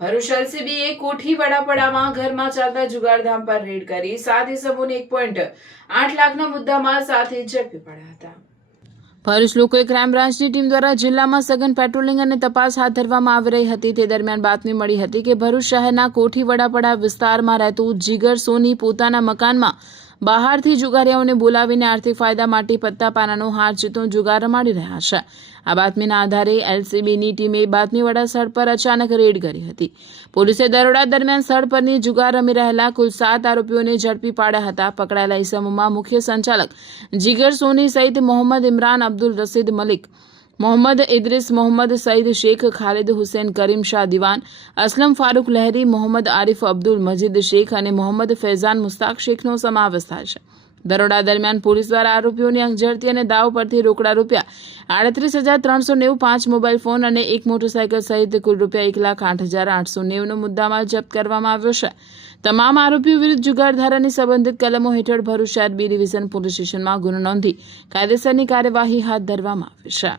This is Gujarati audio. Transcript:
ભરૂચ એલસીબીએ કોઠી વડાપડામાં ઘરમાં ચાલતા જુગારધામ પર રેડ કરી 7 ઇસમોને 1.8 લાખના મુદ્દામાલ સાથે ઝડપી પાડ્યા હતા. ભરૂચ લોકોએ ક્રાઇમ બ્રાન્ચની ટીમ દ્વારા જિલ્લામાં સઘન પેટ્રોલિંગ અને તપાસ હાથ ધરવામાં આવી રહી હતી. તે દરમિયાન બાતમી મળી હતી કે ભરૂચ શહેરના કોઠી વડાપડા વિસ્તારમાં રહેતું જીગર સોની પોતાના મકાનમાં બહારથી જુગારીઓને બોલાવીને આર્થિક ફાયદા માટે પત્તા પાનાનો હાર જીતનો જુગાર રમાડી રહ્યા છે. આ બાતમીના આધારે એલસીબીની ટીમે બાતમીવાળા સ્થળ પર અચાનક રેડ કરી હતી. પોલીસે દરોડા દરમિયાન સ્થળ પરની જુગાર રમી રહેલા કુલ 7 આરોપીઓને ઝડપી પાડ્યા હતા. પકડાયેલા ઇસમોમાં મુખ્ય સંચાલક જીગર સોની સહિત મોહમ્મદ ઇમરાન, અબ્દુલ રસીદ મલિક, મોહમ્મદ ઇદ્રીસ, મોહમ્મદ સઈદ શેખ, ખાલિદ હુસૈન, કરીમ શાહ દિવાન, અસલમ ફારૂક લહેરી, મોહમ્મદ આરિફ અબ્દુલ મજીદ શેખ અને મોહમ્મદ ફૈઝાન મુસ્તાક શેખનો સમાવેશ થાય છે. દરોડા દરમિયાન પોલીસ દ્વારા આરોપીઓની અંગઝડતી અને દાવ પરથી રોકડા ₹38,390, 5 મોબાઈલ ફોન અને 1 મોટરસાયકલ સહિત કુલ ₹1,08,890નો મુદ્દામાલ જપ્ત કરવામાં આવ્યો છે. તમામ આરોપીઓ વિરુદ્ધ જુગારધારાની સંબંધિત કલમો હેઠળ ભરૂચ શહેર B ડિવિઝન પોલીસ સ્ટેશનમાં ગુનો નોંધી કાયદેસરની કાર્યવાહી હાથ ધરવામાં આવી છે.